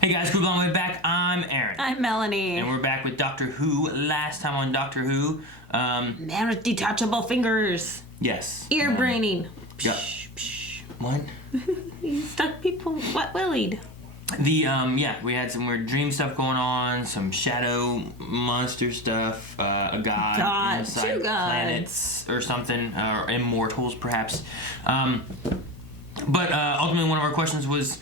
Hey guys, cool going way back. I'm Aaron. I'm Melanie. And we're back with Doctor Who. Last time on Doctor Who, Man with detachable fingers. yes. Ear braining. Yeah. What? He stuck people wet-willied. We had some weird dream stuff going on, some shadow monster stuff, a god inside two gods. planets or something, or immortals perhaps. But ultimately one of our questions was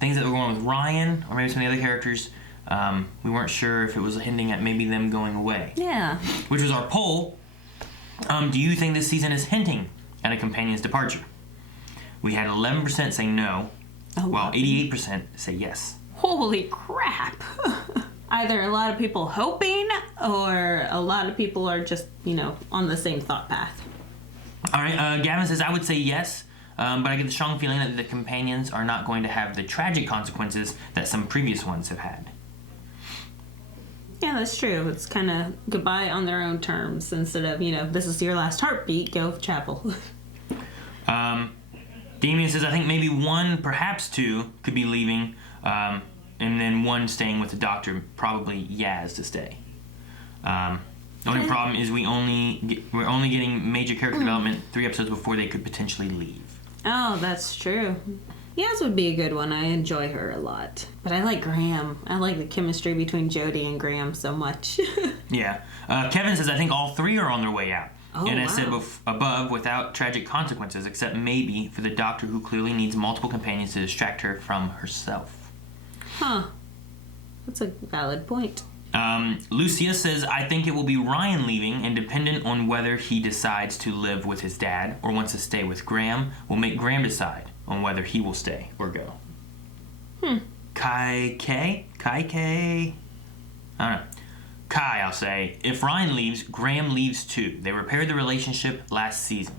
things that were going on with Ryan or maybe some of the other characters. We weren't sure if it was hinting at maybe them going away. Yeah. Which was our poll. Do you think this season is hinting at a companion's departure? We had 11% say no, while 88% say yes. Holy crap. Either a lot of people hoping or a lot of people are just, on the same thought path. All right, Gavin says, I would say yes, but I get the strong feeling that the companions are not going to have the tragic consequences that some previous ones have had. Yeah, that's true. It's kind of goodbye on their own terms instead of, this is your last heartbeat, go travel. Damien says, I think maybe one, perhaps two, could be leaving, and then one staying with the Doctor, probably Yaz to stay. The only problem is we're only getting major character development 3 episodes before they could potentially leave. Oh, that's true. Yaz would be a good one. I enjoy her a lot. But I like Graham. I like the chemistry between Jodie and Graham so much. Yeah. Kevin says, I think all 3 are on their way out. Oh, and as wow. said above, without tragic consequences, except maybe for the Doctor who clearly needs multiple companions to distract her from herself. Huh. That's a valid point. Lucia says, I think it will be Ryan leaving, and dependent on whether he decides to live with his dad or wants to stay with Graham, will make Graham decide on whether he will stay or go. Kai K? I don't know. Kai, I'll say, if Ryan leaves, Graham leaves too. They repaired the relationship last season.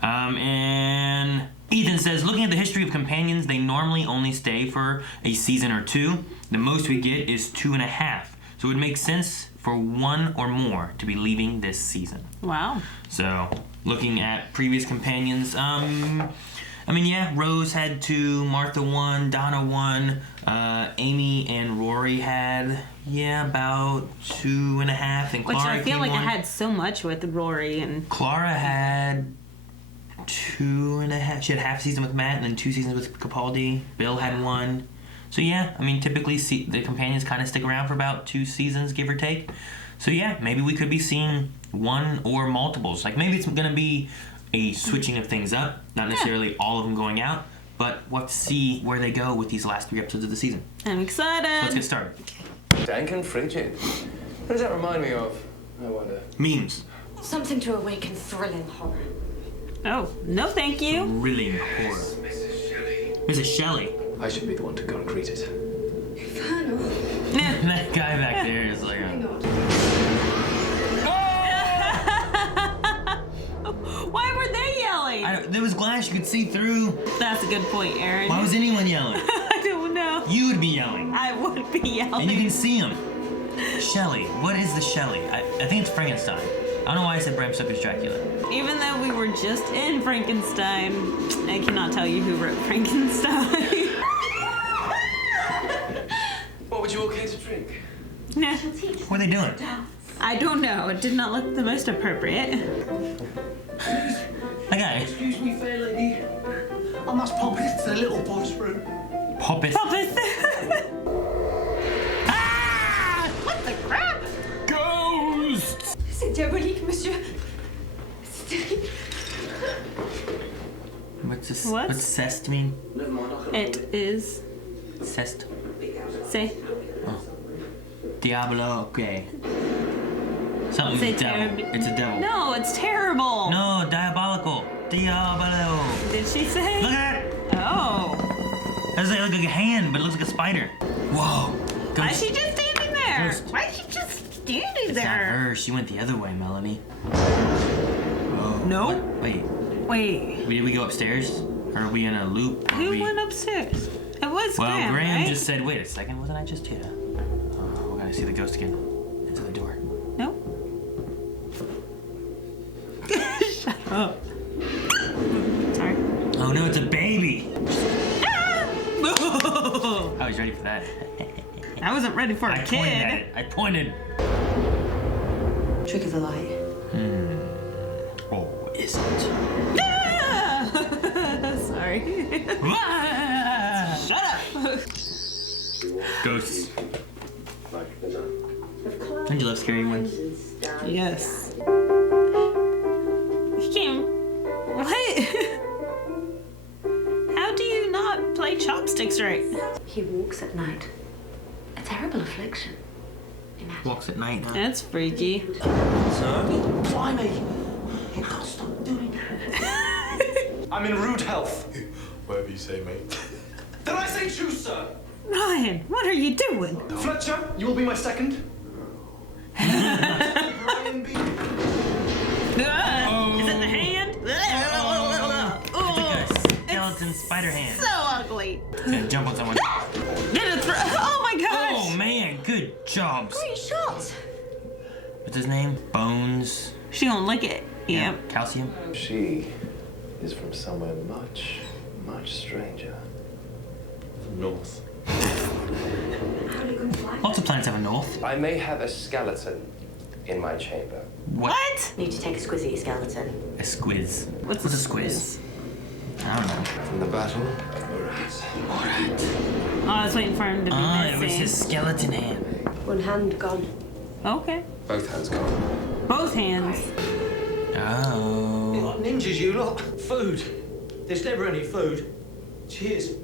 And Ethan says, looking at the history of companions, they normally only stay for a season or 2. The most we get is 2.5. So it would make sense for 1 or more to be leaving this season. Wow. So, looking at previous companions, Rose had 2, Martha 1, Donna 1, Amy and Rory had, about 2.5, and Clara Which I feel like on. I had so much with Rory and... Clara had 2.5. She had half a season with Matt and then 2 seasons with Capaldi. Bill had 1. So typically the companions kind of stick around for about 2 seasons, give or take. So maybe we could be seeing 1 or multiples. Like maybe it's going to be a switching of things up, not necessarily all of them going out, but we'll have to see where they go with these last 3 episodes of the season. I'm excited. So let's get started. Dank and frigid. What does that remind me of? I wonder. Memes. Something to awaken thrilling horror. Oh, no thank you. Thrilling horror. Mrs. Shelley. Mrs. Shelley. I should be the one to go and greet it. Infernal. That guy back there is like... Why were they yelling? There was glass you could see through. That's a good point, Aaron. Why was anyone yelling? I don't know. You would be yelling. I would be yelling. And you can see him. Shelley. What is the Shelley? I think it's Frankenstein. I don't know why I said Bram Stoker's Dracula. Even though we were just in Frankenstein, I cannot tell you who wrote Frankenstein. What would you all care to drink? What are they doing? I don't know. It did not look the most appropriate. That guy. Excuse me, fair lady. I must pop into the little boy's room. Poppeth. Poppeth. Ah! What the crap? Ghosts! C'est diabolique, monsieur. What's this? What? What's cest mean? It is. Cest. Say. Diablo. Okay. Something Say devil. It's a devil. No, it's terrible. No, diabolical. Diablo. Did she say? Look at that. Oh. That looks like a hand, but it looks like a spider. Whoa. Why is Ghost. she just standing there? Ghost. Why is she just standing It's not there? her. She went the other way, Melanie. Oh. No. What? Wait. Wait. Did we go upstairs? Or are we in a loop? Or Who went upstairs? It was Well, Graham, Graham right? just said, wait a second, wasn't I just here? Oh, we're gonna see the ghost again. Into the door. No. Shut up. Sorry. Oh no, it's a baby! Ah! Oh, I was ready for that. I wasn't ready for a I kid. pointed at it. I pointed. Trick of the light. Oh, is it? Ah! Sorry. Ah! Shut up. Ghosts. Don't you love scary ones? Yes. He came. What? How do you not play chopsticks right? He walks at night. A terrible affliction. Imagine. Walks at night, huh? That's freaky. Sir? Blimey! You can't stop doing that. I'm in rude health. Whatever you say, mate. Did I say true, sir? Ryan, what are you doing? Fletcher, you will be my second. Brian B. Is it the hand? It's like a skeleton spider hand. So ugly. Gonna jump on someone. Get it through. Oh my gosh. Oh man, good jobs. Great shot. What's his name? Bones. She gonna lick it. Yep. Calcium. She is from somewhere much, much stranger. North. Lots of planets have a north. I may have a skeleton in my chamber. What? Need to take a squiz at your skeleton. A squiz. What's a squiz? I don't know. From the battle. Alright. Oh, I was waiting for him to be Ah, it was missing. his skeleton hand. One hand gone. Okay. Both hands gone. Both hands. Oh. You're like ninjas, you lot. Food. There's never any food. Cheers.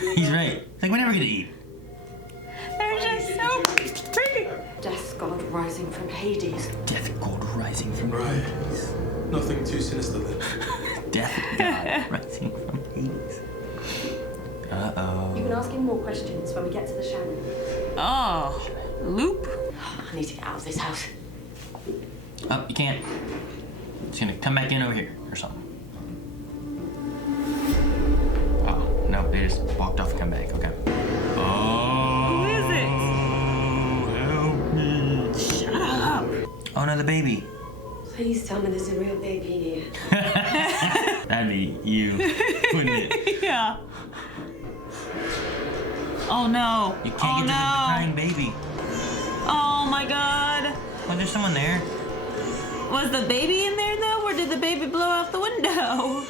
He's right. Like, we're never gonna eat. They're just so pretty. Death god rising from Hades. Death god rising from Right. Hades. Nothing too sinister then. Death god rising from Hades. Uh-oh. You can ask him more questions when we get to the shower. Oh, loop. I need to get out of this house. Oh, you can't. It's gonna come back in over here or something. Oh, no, they just walked off and come back. Okay. Oh. Who is it? Help me. Shut up. Oh no, the baby. Please tell me there's a real baby here. That'd be you, wouldn't it? Yeah. Oh no. You can't get to the crying baby. Oh my god. Oh, there's someone there. Was the baby in there though, or did the baby blow out the window?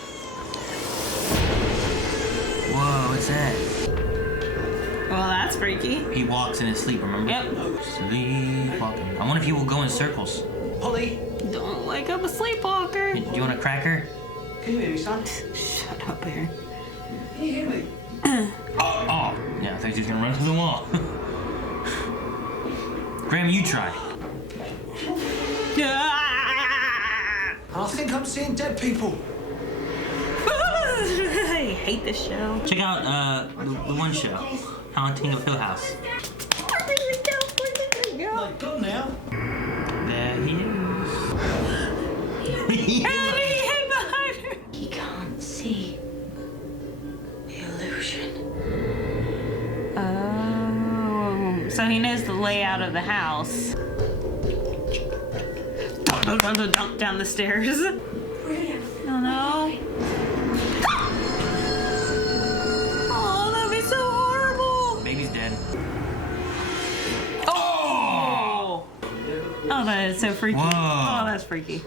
Whoa, what's that? Well, that's freaky. He walks in his sleep, remember? Yep. Sleepwalking. I wonder if he will go in circles. Polly, Don't wake up a sleepwalker. Do you want a cracker? can you hear me, son? Shut up, Aaron. Can you hear me? Oh, yeah, I thought he was gonna run through the wall. Graham, you try. I think I'm seeing dead people. I hate this show. Check out the one show, Haunting of Hill House. Where did it go? Where did it go? Like, gone now. There he is. Ellie, hey, behind her. He can't see. The illusion. Oh, so he knows the layout of the house. Dunk down the stairs. Brilliant. Oh no. Oh, that'd be so horrible. Baby's dead. Oh. Oh, that is so freaky. Whoa. Oh, that's freaky.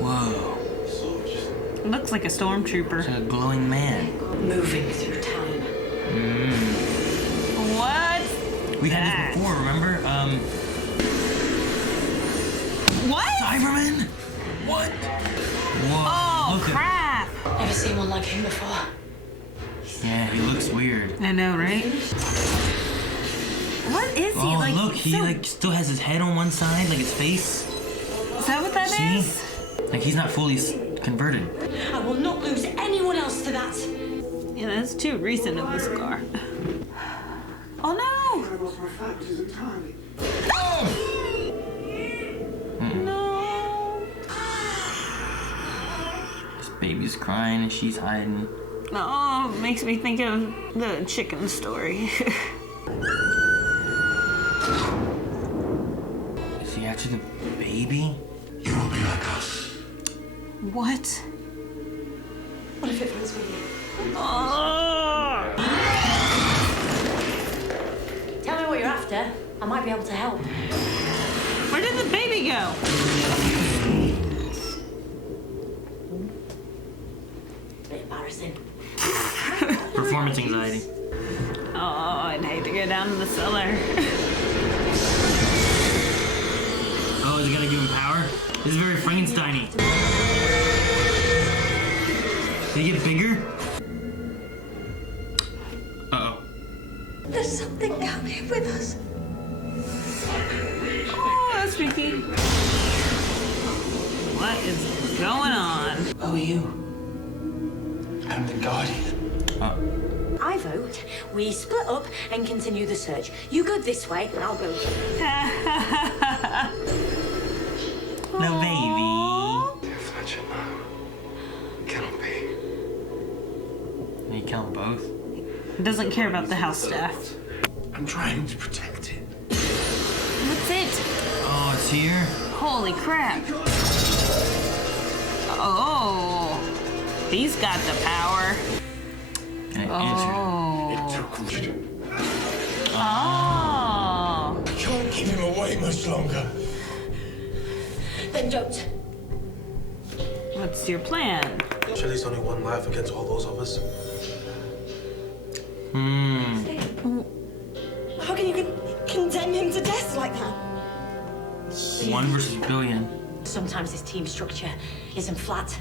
Whoa. It looks like a stormtrooper. It's a glowing man. Moving through time. What? We had this before, remember? What? Cybermen? What? Whoa. Oh, look crap. Never seen one like him before. Yeah, he looks weird. I know, right? What is he? Oh, like, look, he so- like still has his head on one side, like his face. Is that what that is? See? Like he's not fully converted. I will not lose anyone else to that. Yeah, that's too recent of the scar. Oh no! No. This baby's crying and she's hiding. Oh, makes me think of the chicken story. Is he actually the baby? You will be like us. What? What if it finds me? Oh! Doctor. I might be able to help. Where did the baby go? Bit embarrassing. Performance anxiety. Oh, I'd hate to go down to the cellar. Oh, is it gonna give him power? This is very Frankenstein-y. Did he get bigger? Uh-oh. There's something down here with us. Oh, that's Junkie. What is going on? Who are you? I'm the Guardian. I vote we split up and continue the search. You go this way, and I'll go. No, baby. Dear Fletcher, no. Cannot be. You kill them both. He doesn't care about the house staff. I'm trying to protect it. That's it. Oh, it's here? Holy crap. Oh. He's got the power. And it Oh. Oh. I can't keep him away much longer. Then don't. What's your plan? Shelley's only one life against all those of us. How can you condemn him to death like that? 1 versus billion. Sometimes this team structure isn't flat.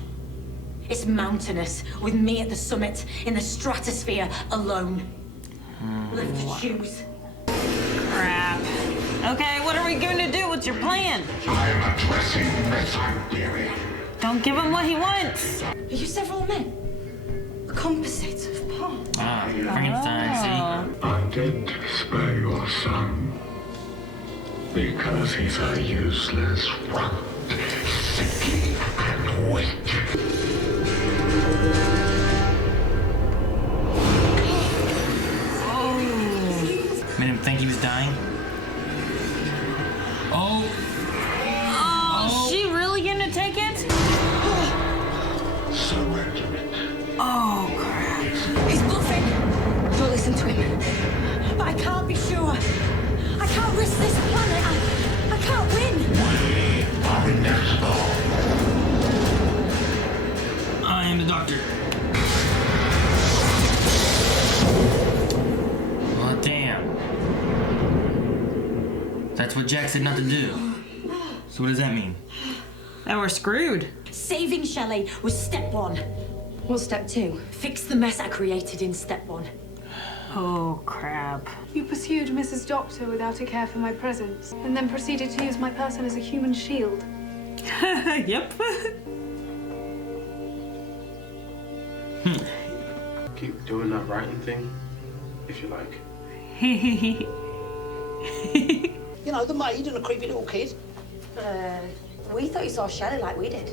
It's mountainous, with me at the summit, in the stratosphere, alone. Left to choose. Crap. Okay, what are we going to do? What's your plan? I'm addressing the Siberia. Don't give him what he wants. Are you several men? A composite of parts. Ah, Frankenstein, see? I didn't spare your son because he's a useless runt, sickly and weak. Made him think he was dying. Oh, Oh, she really going to take it? Surrender it. Oh, crap. He's bluffing. Don't listen to him. But I can't be sure. I can't risk this planet. I can't win. We are inevitable. I am the doctor. Oh, damn. That's what Jack said not to do. So what does that mean? Now we're screwed. Saving Shelley was step 1. What's step 2? Fix the mess I created in step 1. Oh, crap. You pursued Mrs. Doctor without a care for my presence, and then proceeded to use my person as a human shield. Yep. Keep doing that writing thing, if you like. You know, the maid and a creepy little kid. We thought you saw Shelley like we did.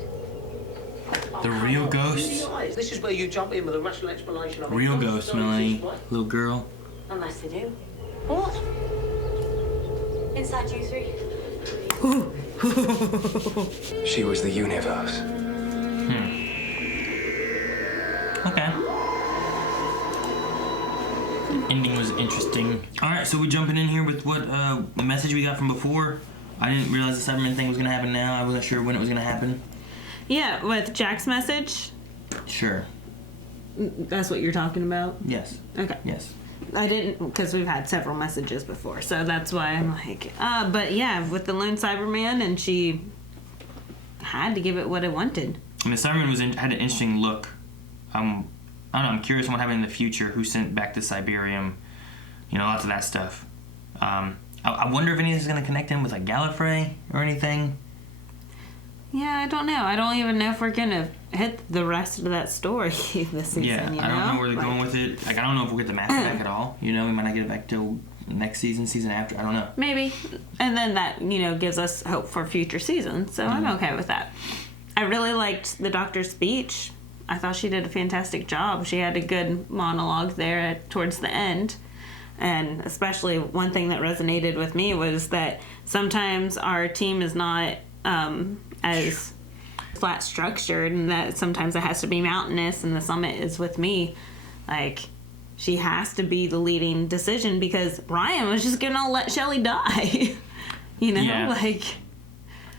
The real ghosts? This is where you jump in with a rational explanation of it. Real ghosts, Melanie. Little girl. Unless they do. What? Inside you 3. She was the universe. Okay. The ending was interesting. Alright, so we're jumping in here with what the message we got from before. I didn't realize the Cybermen thing was gonna happen now. I wasn't sure when it was gonna happen. Yeah, with Jack's message. Sure. That's what you're talking about? Yes. Okay. Yes. I didn't, because we've had several messages before, so that's why I'm like, but yeah, with the lone Cyberman, and she had to give it what it wanted. I mean, Cyberman had an interesting look. I don't know, I'm curious on what happened in the future, who sent back to Siberium, lots of that stuff. I wonder if any of this is going to connect in with, like, Gallifrey or anything. Yeah, I don't know. I don't even know if we're going to hit the rest of that story this season, Yeah, I don't know where they're going with it. Like, I don't know if we'll get the mask back at all. We might not get it back till next season after. I don't know. Maybe. And then that, gives us hope for future seasons, so I'm okay with that. I really liked the doctor's speech. I thought she did a fantastic job. She had a good monologue there towards the end. And especially one thing that resonated with me was that sometimes our team is not as flat structured, and that sometimes it has to be mountainous, and the summit is with me. Like, she has to be the leading decision because Ryan was just gonna let Shelley die. You know,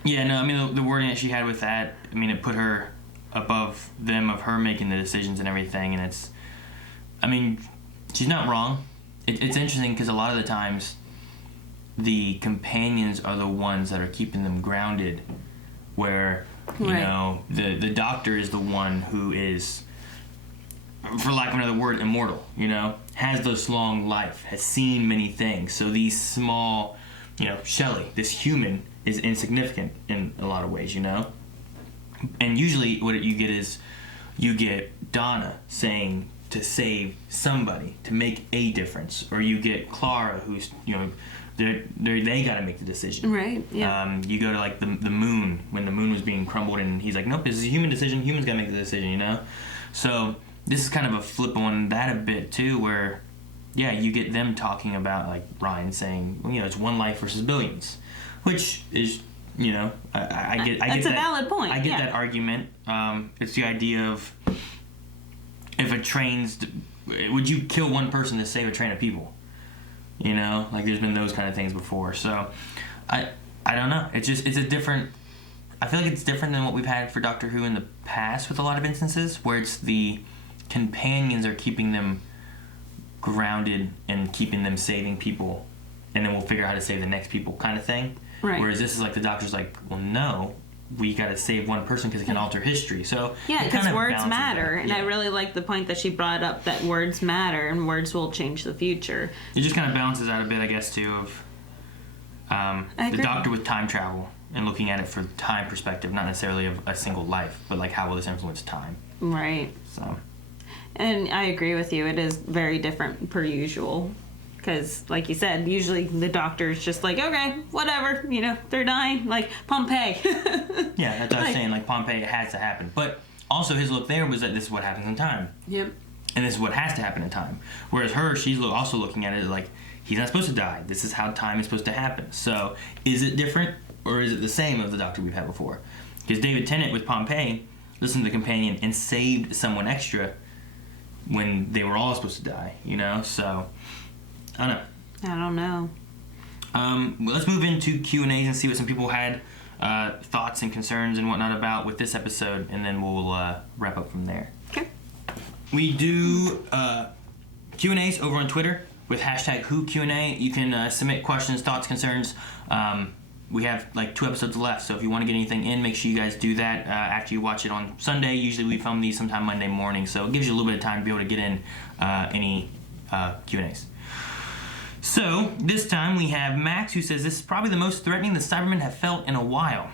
Yeah, no, I mean, the wording that she had with that, I mean, it put her above them of her making the decisions and everything, and it's, I mean, she's not wrong. It's interesting because a lot of the times the companions are the ones that are keeping them grounded, where, you know, the doctor is the one who is, for lack of another word, immortal, you know, has this long life, has seen many things. So these small, you know, Shelley, this human, is insignificant in a lot of ways, you know? And usually what you get is, you get Donna saying to save somebody, to make a difference. Or you get Clara, who's, you know, they got to make the decision. Right, yeah. You go to, like, the moon, when the moon was being crumbled, and he's like, nope, this is a human decision, humans got to make the decision, you know? So this is kind of a flip on that a bit, too, where, yeah, you get them talking about, like, Ryan saying, well, you know, it's one life versus billions. Which is, you know, I get That's that. a valid point. I get that argument. It's the idea of, if a train's, would you kill one person to save a train of people? You know, like, there's been those kind of things before. So, I don't know. It's just, it's a different, I feel like it's different than what we've had for Doctor Who in the past with a lot of instances, where it's the companions are keeping them grounded and keeping them saving people, and then we'll figure out how to save the next people kind of thing. Right. Whereas this is like the Doctor's like, well, no, we got to save one person because it can alter history. So yeah, because words matter, and yeah. I really like the point that she brought up that words matter and words will change the future. It just kind of balances out a bit, I guess, too, of the Doctor with time travel and looking at it for time perspective, not necessarily of a single life, but like how will this influence time. Right. So. And I agree with you. It is very different per usual. Because, like you said, usually the Doctor's just like, okay, whatever, you know, they're dying, like Pompeii. Yeah, that's what I was saying, like Pompeii has to happen. But also his look there was that this is what happens in time. Yep. And this is what has to happen in time. Whereas her, she's also looking at it like, he's not supposed to die. This is how time is supposed to happen. So, is it different, or is it the same of the Doctor we've had before? Because David Tennant with Pompeii listened to the companion and saved someone extra when they were all supposed to die, you know? So, I don't know. Well, let's move into Q&As and see what some people had thoughts and concerns and whatnot about with this episode, and then we'll wrap up from there. Okay. We do Q&As over on Twitter with hashtag WhoQA. You can submit questions, thoughts, concerns. We have like 2 episodes left, so if you want to get anything in, make sure you guys do that after you watch it on Sunday. Usually we film these sometime Monday morning, so it gives you a little bit of time to be able to get in any Q&As. So, this time we have Max, who says, this is probably the most threatening the Cybermen have felt in a while.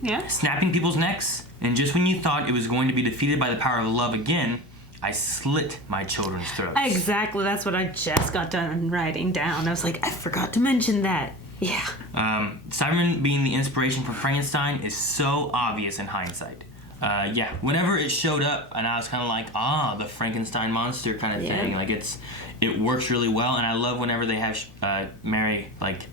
Yeah. Snapping people's necks, and just when you thought it was going to be defeated by the power of love again, I slit my children's throats. Exactly, that's what I just got done writing down. I was like, I forgot to mention that. Yeah. Cybermen being the inspiration for Frankenstein is so obvious in hindsight. Yeah, whenever it showed up, and I was kind of like, the Frankenstein monster kind of thing. Like, it works really well, and I love whenever they have Mary, like,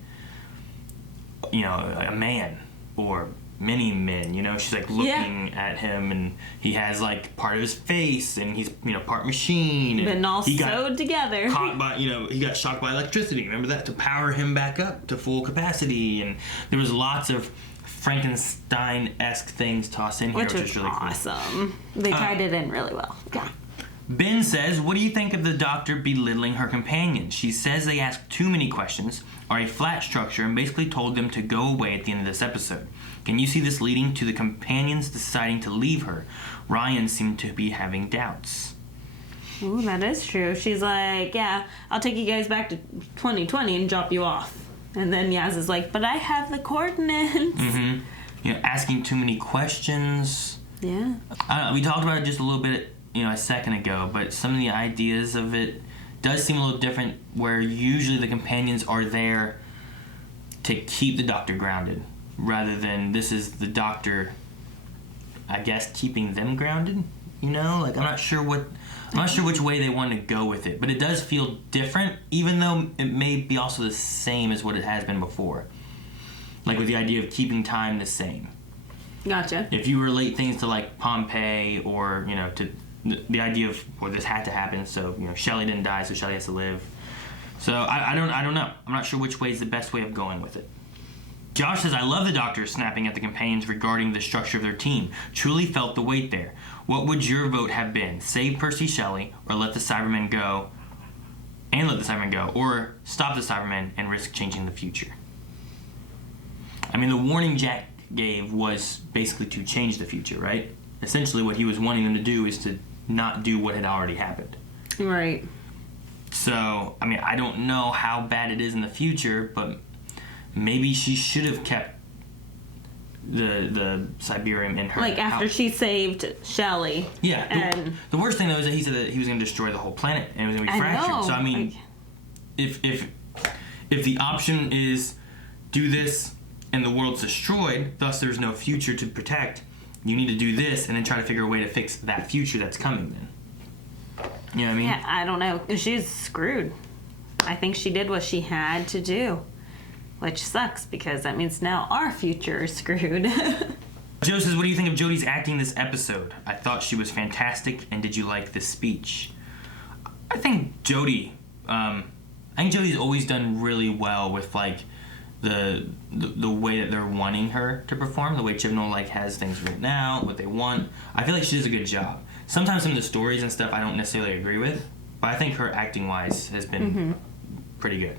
you know, a man, or many men, you know, she's like looking at him, and he has like part of his face, and he's, you know, part machine, and been all sewed together. Caught by, you know, he got shocked by electricity. Remember that, to power him back up to full capacity, and there was lots of Frankenstein-esque things tossed in here, which was really awesome. Cool. They tied it in really well. Yeah. Ben says, what do you think of the Doctor belittling her companions? She says they ask too many questions, are a flat structure, and basically told them to go away at the end of this episode. Can you see this leading to the companions deciding to leave her? Ryan seemed to be having doubts. Ooh, that is true. She's like, yeah, I'll take you guys back to 2020 and drop you off. And then Yaz is like, but I have the coordinates. Mm-hmm. You know, asking too many questions. Yeah. I don't know, we talked about it just a little bit, you know, a second ago, but some of the ideas of it does seem a little different, where usually the companions are there to keep the Doctor grounded, rather than this is the Doctor, I guess, keeping them grounded. You know, like, I'm not sure which way they want to go with it, but it does feel different, even though it may be also the same as what it has been before. Like with the idea of keeping time the same. Gotcha. If you relate things to like Pompeii, or, you know, to the idea of, well, this had to happen, so, you know, Shelley didn't die, so Shelley has to live. So I don't know. I'm not sure which way is the best way of going with it. Josh says, I love the Doctor snapping at the companions regarding the structure of their team. Truly felt the weight there. What would your vote have been? Save Percy Shelley, or let the Cybermen go, or stop the Cybermen and risk changing the future? I mean, the warning Jack gave was basically to change the future, right? Essentially what he was wanting them to do is to not do what had already happened. Right. So, I mean, I don't know how bad it is in the future, but maybe she should have kept the Cybermen in her Like after house. She saved Shelley. Yeah. And the worst thing though is that he said that he was going to destroy the whole planet and it was going to be fractured. know, So I mean, like, if the option is do this and the world's destroyed, thus there's no future to protect, you need to do this and then try to figure a way to fix that future that's coming then. You know what I mean? yeah, I don't know. She's screwed. I think she did what she had to do, which sucks because that means now our future is screwed. Joe says, what do you think of Jodie's acting this episode? I thought she was fantastic, and did you like the speech? I think Jodie's always done really well with like the way that they're wanting her to perform, the way Chibnall like has things written out, what they want. I feel like she does a good job. Sometimes some of the stories and stuff I don't necessarily agree with, but I think her acting wise has been pretty good.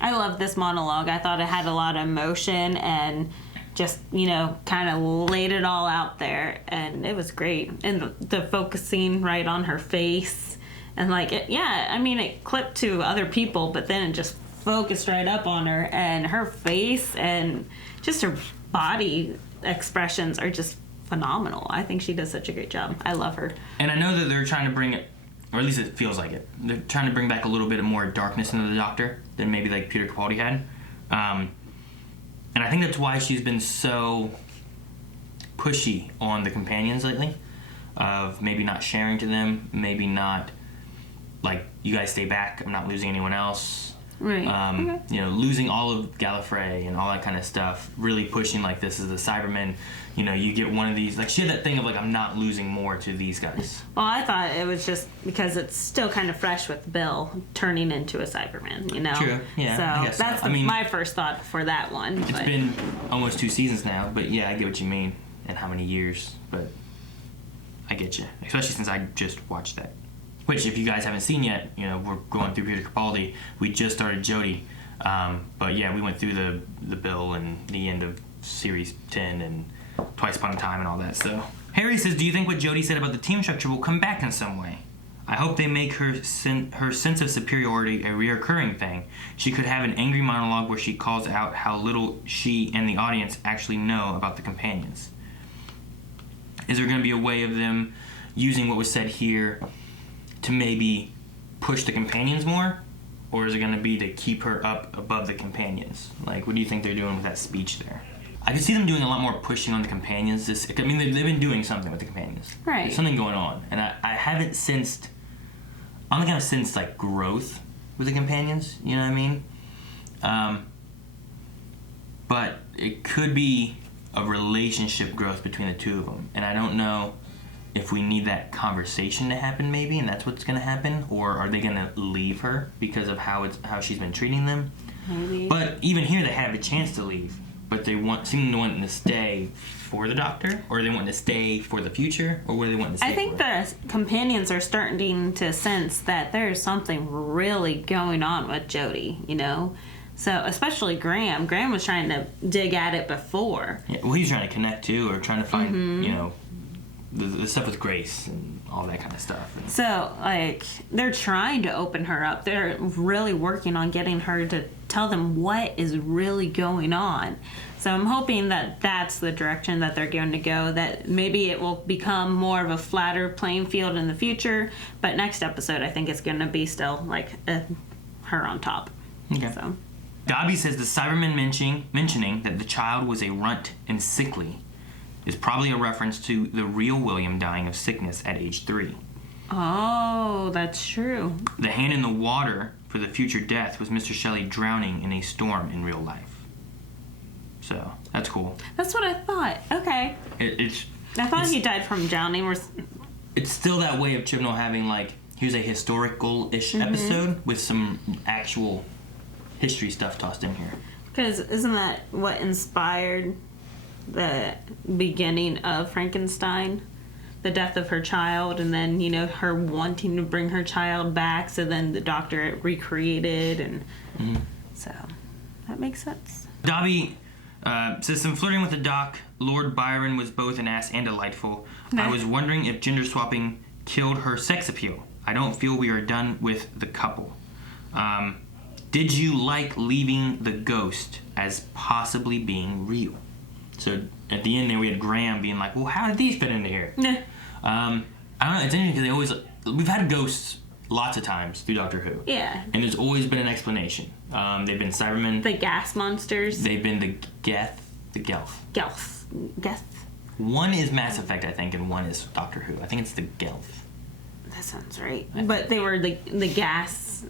I love this monologue. I thought it had a lot of emotion and just, you know, kind of laid it all out there, and it was great. And the focusing right on her face, and like, it clipped to other people, but then it just focused right up on her, and her face and just her body expressions are just phenomenal. I think she does such a great job. I love her. And I know that they're trying to bring it, or at least it feels like it, they're trying to bring back a little bit more darkness into the Doctor than maybe like Peter Capaldi had. And I think that's why she's been so pushy on the companions lately, of maybe not sharing to them, maybe not, like, you guys stay back, I'm not losing anyone else. Right. You know, losing all of Gallifrey and all that kind of stuff, really pushing like this is the Cybermen, you know, you get one of these, like she had that thing of like, I'm not losing more to these guys. Well, I thought it was just because it's still kind of fresh with Bill turning into a Cyberman, you know? True, yeah, So I guess so. that's I mean, my first thought for that one. It's been almost 2 seasons now, but yeah, I get what you mean, and how many years, but I get you, especially since I just watched that. Which, if you guys haven't seen yet, you know, we're going through Peter Capaldi. We just started Jodie. But yeah, we went through the Bill and the end of Series 10 and Twice Upon a Time and all that. So Harry says, do you think what Jodie said about the team structure will come back in some way? I hope they make her sense of superiority a reoccurring thing. She could have an angry monologue where she calls out how little she and the audience actually know about the companions. Is there going to be a way of them using what was said here to maybe push the companions more, or is it going to be to keep her up above the companions? Like, what do you think they're doing with that speech there? I can see them doing a lot more pushing on the companions. I mean, they've been doing something with the companions. Right. There's something going on, and I haven't sensed. I don't think I've sensed like growth with the companions. You know what I mean? But it could be a relationship growth between the two of them, and I don't know if we need that conversation to happen maybe, and that's what's going to happen, or are they going to leave her because of how she's been treating them? Maybe. But even here they have a chance to leave, but they seem to want to stay for the Doctor, or they want to stay for the future, or what do they want to stay I think for? the companions are starting to sense that there's something really going on with Jodie, you know? So, especially Graham. Graham was trying to dig at it before. Yeah, well, he's trying to connect too, or trying to find, you know, the stuff with Grace and all that kind of stuff. And So, like, they're trying to open her up. They're really working on getting her to tell them what is really going on. So I'm hoping that that's the direction that they're going to go, that maybe it will become more of a flatter playing field in the future. But next episode, I think it's going to be still, like, her on top. Okay. So. Dobby says the Cybermen mentioning that the child was a runt and sickly is probably a reference to the real William dying of sickness at age 3. Oh, that's true. The hand in the water for the future death was Mr. Shelley drowning in a storm in real life. So, that's cool. That's what I thought. Okay. I I thought he died from drowning. it's still that way of Chibnall having like, here's a historical-ish episode with some actual history stuff tossed in here. Because isn't that what inspired the beginning of Frankenstein? The death of her child, and then, you know, her wanting to bring her child back, so then the doctor recreated, and so that makes sense. Dobby says, "Some flirting with the doc. Lord Byron was both an ass and delightful. I was wondering if gender swapping killed her sex appeal. I don't feel we are done with the couple. Did you like leaving the ghost as possibly being real?" So at the end there we had Graham being like, well, how did these fit into here? I don't know, it's interesting because we've had ghosts lots of times through Doctor Who. Yeah. And there's always been an explanation. They've been Cybermen. The gas monsters. They've been the Gelth. Geth. One is Mass Effect, I think, and one is Doctor Who. I think it's the Gelth. That sounds right. But they were the gas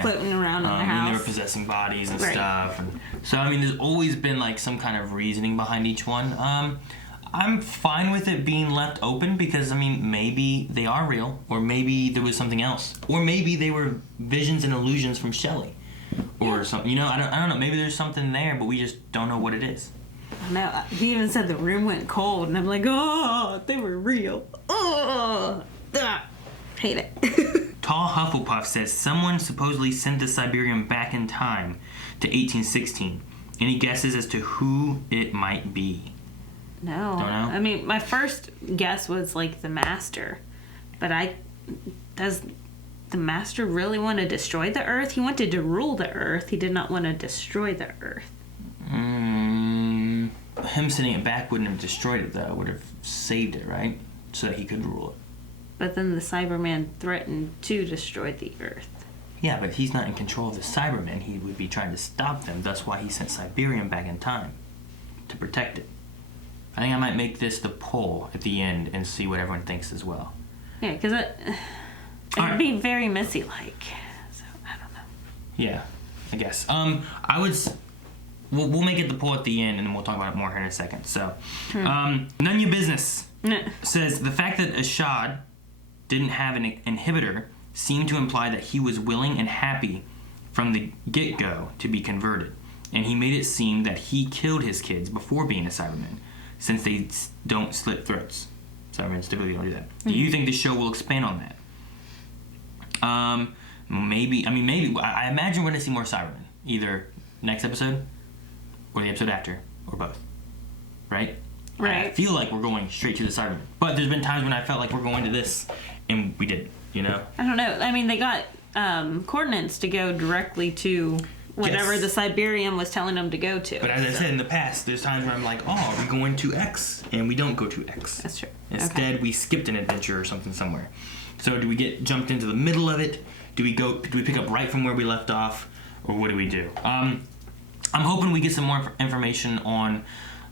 floating around in the house. And they were possessing bodies and stuff. And so, I mean, there's always been like some kind of reasoning behind each one. I'm fine with it being left open because, I mean, maybe they are real, or maybe there was something else, or maybe they were visions and illusions from Shelley, or something. You know, I don't know. Maybe there's something there, but we just don't know what it is. I know. He even said the room went cold, and I'm like, oh, they were real. Oh, hate it. Tall Hufflepuff says someone supposedly sent the Cyberium back in time to 1816. Any guesses as to who it might be? No. Don't know? I mean, my first guess was like the Master, but does the Master really want to destroy the Earth? He wanted to rule the Earth. He did not want to destroy the Earth. Him sending it back wouldn't have destroyed it, though. Would have saved it, right? So that he could rule it. But then the Cyberman threatened to destroy the Earth. Yeah, but he's not in control of the Cybermen. He would be trying to stop them. That's why he sent Cyberium back in time. To protect it. I think I might make this the poll at the end and see what everyone thinks as well. Yeah, because it'd be very Missy-like. So, I don't know. Yeah, I guess. We'll make it the poll at the end, and then we'll talk about it more here in a second. So, None of your business says the fact that Ashad didn't have an inhibitor seemed to imply that he was willing and happy from the get-go to be converted, and he made it seem that he killed his kids before being a Cyberman, since they don't slit throats. Cybermen typically don't do that. Do you think the show will expand on that? Maybe. I mean, maybe. I imagine we're going to see more Cybermen, either next episode or the episode after, or both. Right? Right. I feel like we're going straight to the Cybermen. But there's been times when I felt like we're going to this, and we didn't, you know? I don't know. I mean, they got coordinates to go directly to whatever the Cyberium was telling them to go to. But as I said in the past, there's times where I'm like, oh, are we going to X? And we don't go to X. That's true. Instead, we skipped an adventure or something somewhere. So do we get jumped into the middle of it? Do we pick up right from where we left off? Or what do we do? I'm hoping we get some more information on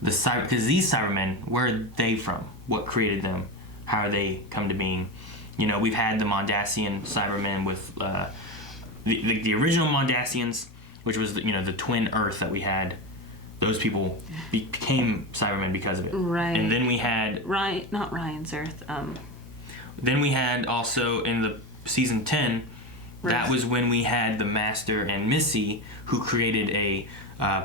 the Cyber, because these Cybermen, where are they from? What created them? How are they come to being? You know, we've had the Mondasian Cybermen with the original Mondasians, which was the twin Earth that we had. Those people became Cybermen because of it. Right. And then we had not Ryan's Earth. Then we had also in the season 10. That was when we had the Master and Missy, who created a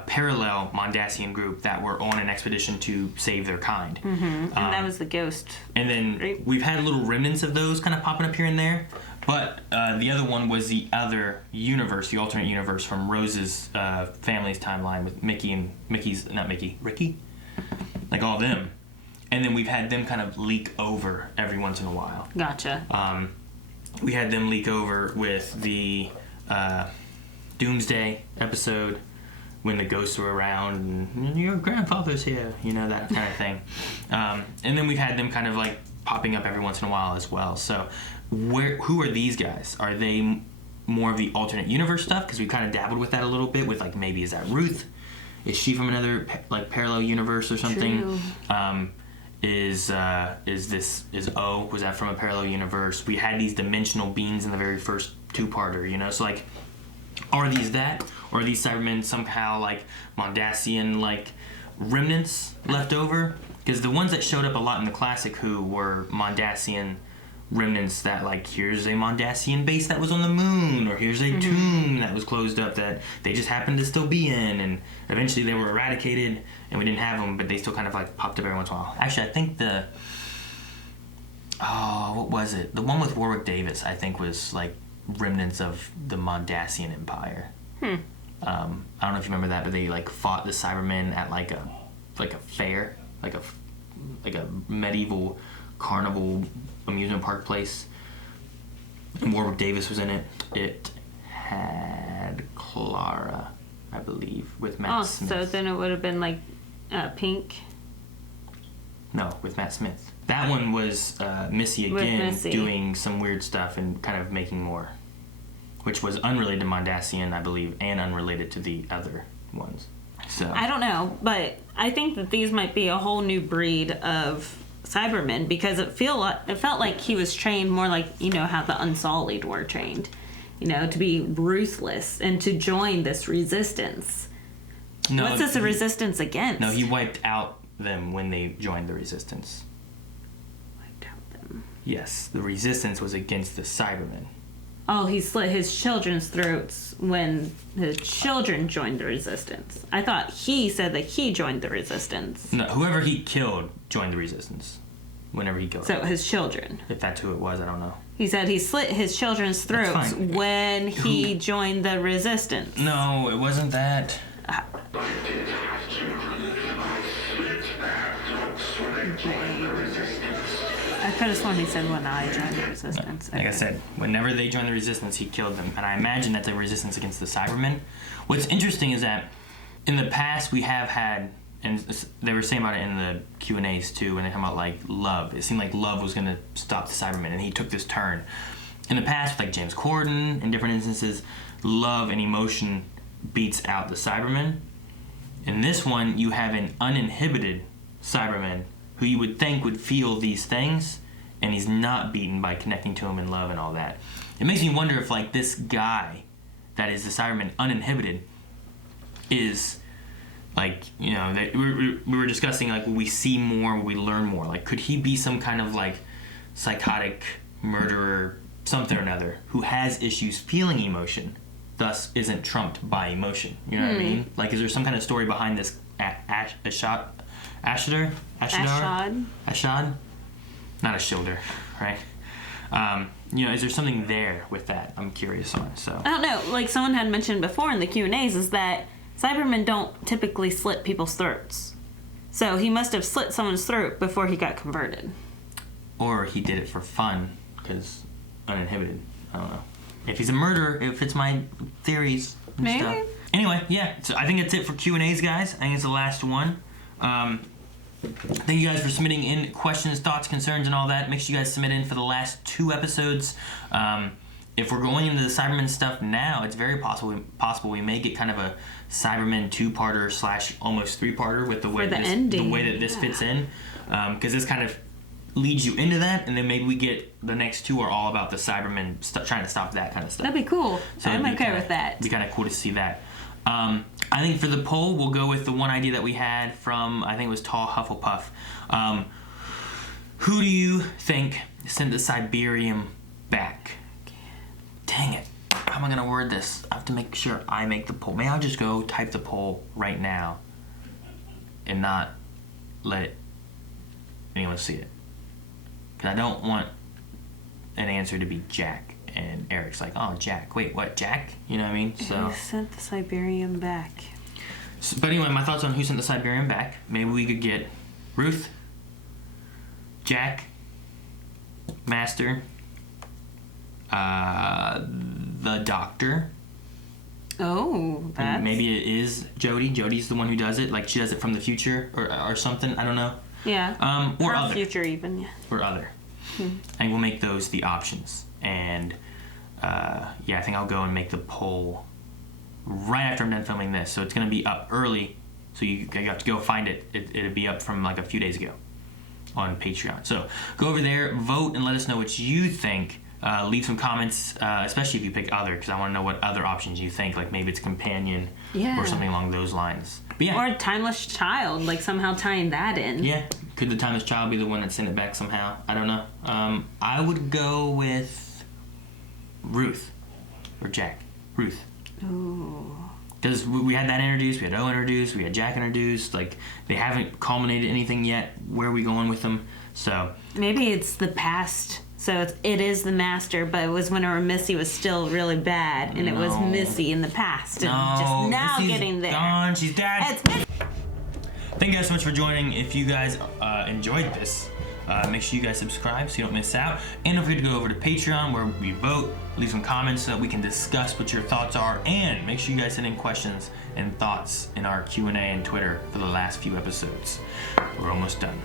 parallel Mondasian group that were on an expedition to save their kind. Mm-hmm. And that was the Ghost. And then we've had little remnants of those kind of popping up here and there. But the other one was the other universe, the alternate universe from Rose's family's timeline with Ricky? Like all of them. And then we've had them kind of leak over every once in a while. Gotcha. We had them leak over with the Doomsday episode when the ghosts were around and your grandfather's here, that kind of thing. And then we've had them kind of like popping up every once in a while as well. So who are these guys? Are they more of the alternate universe stuff? Because we kind of dabbled with that a little bit with like, maybe is that Ruth? Is she from another like parallel universe or something? True. Was that from a parallel universe? We had these dimensional beings in the very first two-parter, so like, are these that? Or are these Cybermen somehow like Mondasian like remnants left over? Because the ones that showed up a lot in the classic Who were Mondasian remnants that, like, here's a Mondasian base that was on the moon, or here's a tomb that was closed up that they just happened to still be in, and eventually they were eradicated and we didn't have them, but they still kind of like popped up every once in a while. Actually, I think what was it? The one with Warwick Davis, I think, was like remnants of the Mondasian Empire. I don't know if you remember that, but they like fought the Cybermen at like a fair, like a medieval carnival amusement park place. And Warwick Davis was in it. It had Clara, I believe, with Matt Smith. So then it would have been like Pink. No, with Matt Smith. That one was Missy again, doing some weird stuff and kind of making more, which was unrelated to Mondasian, I believe, and unrelated to the other ones. So I don't know, but I think that these might be a whole new breed of Cybermen, because it felt like he was trained more like, you know, how the Unsullied were trained, you know, to be ruthless and to join this resistance. No, what's this a resistance against? No, he wiped out them when they joined the resistance. Wiped out them. Yes, the resistance was against the Cybermen. Oh, he slit his children's throats when his children joined the resistance. I thought he said that he joined the resistance. No, whoever he killed joined the resistance. Whenever he killed So them. his children. If that's who it was, I don't know. He said he slit his children's throats when he joined the resistance. No, it wasn't that. I could have sworn he said when I joined the resistance. Like I said, whenever they joined the resistance, he killed them. And I imagine that's a resistance against the Cybermen. What's interesting is that in the past we have had, and they were saying about it in the Q&As too, when they talk about like love. It seemed like love was going to stop the Cybermen, and he took this turn. In the past, with like James Corden, in different instances, love and emotion beats out the Cybermen. In this one, you have an uninhibited Cyberman who you would think would feel these things, and he's not beaten by connecting to him in love and all that. It makes me wonder if like this guy that is the Cyberman uninhibited is like, you know, that we were discussing like, will we see more, will we learn more? Like, could he be some kind of like psychotic murderer, something or another, who has issues feeling emotion, thus isn't trumped by emotion? You know what I mean? Like, is there some kind of story behind this Ashad? Not a shoulder, right? You know, is there something there with that? I'm curious on. So I don't know. Like someone had mentioned before in the Q&As, is that Cybermen don't typically slit people's throats. So he must have slit someone's throat before he got converted. Or he did it for fun, because uninhibited. I don't know. If he's a murderer, it fits my theories and Maybe. stuff. Anyway, yeah. So I think that's it for Q&As, guys. I think it's the last one. Thank you guys for submitting in questions, thoughts, concerns, and all that. Make sure you guys submit in for the last 2 episodes. If we're going into the Cybermen stuff now, it's very possible we may get kind of a Cybermen 2-parter / almost 3-parter with the way that this fits in, because this kind of leads you into that, and then maybe we get the next 2 are all about the Cybermen trying to stop that kind of stuff. That'd be cool. So I'm okay with that. It'd be kind of cool to see that. I think for the poll, we'll go with the one idea that we had from, I think it was Tall Hufflepuff. Who do you think sent the Cybermen back? Dang it. How am I going to word this? I have to make sure I make the poll. Maybe I'll just go type the poll right now and not let anyone see it. Because I don't want an answer to be Jack. And Eric's like, oh, Jack. Wait, what, Jack? You know what I mean? So Who sent the Cybermen back? So, but anyway, my thoughts on who sent the Cybermen back. Maybe we could get Ruth, Jack, Master, the Doctor. Oh, that's... Maybe it is Jody. Jody's the one who does it. Like, she does it from the future or something. I don't know. Yeah. Or Her other. future even, yeah. Or other. And we'll make those the options. And yeah, I think I'll go and make the poll right after I'm done filming this. So it's going to be up early, so you have to go find it. It'll be up from like a few days ago on Patreon. So go over there, vote, and let us know what you think Leave some comments, especially if you pick other, because I want to know what other options you think. Like maybe it's companion or something along those lines. But yeah. Or timeless child, like somehow tying that in. Yeah. Could the timeless child be the one that sent it back somehow? I don't know. I would go with Ruth or Jack. Ruth. Ooh. Because we had that introduced, we had O introduced, we had Jack introduced. Like, they haven't culminated anything yet. Where are we going with them? So maybe it's the past. So it is the master, but it was whenever Missy was still really bad, and it was Missy in the past, and just now Missy's getting there. Gone. She's dead. It's Missy. Thank you guys so much for joining. If you guys enjoyed this, make sure you guys subscribe so you don't miss out. And don't forget to go over to Patreon where we vote, leave some comments so that we can discuss what your thoughts are, and make sure you guys send in questions and thoughts in our Q&A and Twitter for the last few episodes. We're almost done.